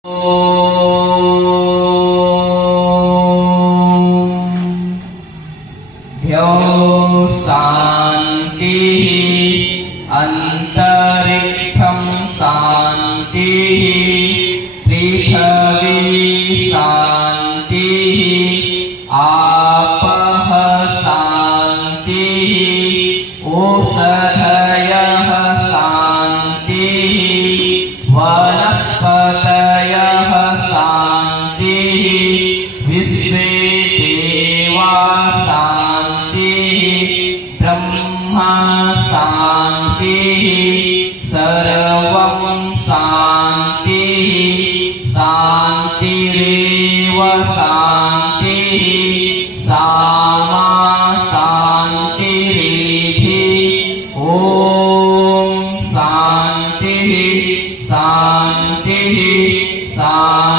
शांति अंतरिक्षं शांति पृथ्वी शांति आपः शांति ओषधयः शांति वनस्पतयः शांति विश्वे देवा शांति ब्रह्मा शांति सर्वं शांति शांतिरेव शांति सामा शांतिरेधि ओम शांति शांति शांति।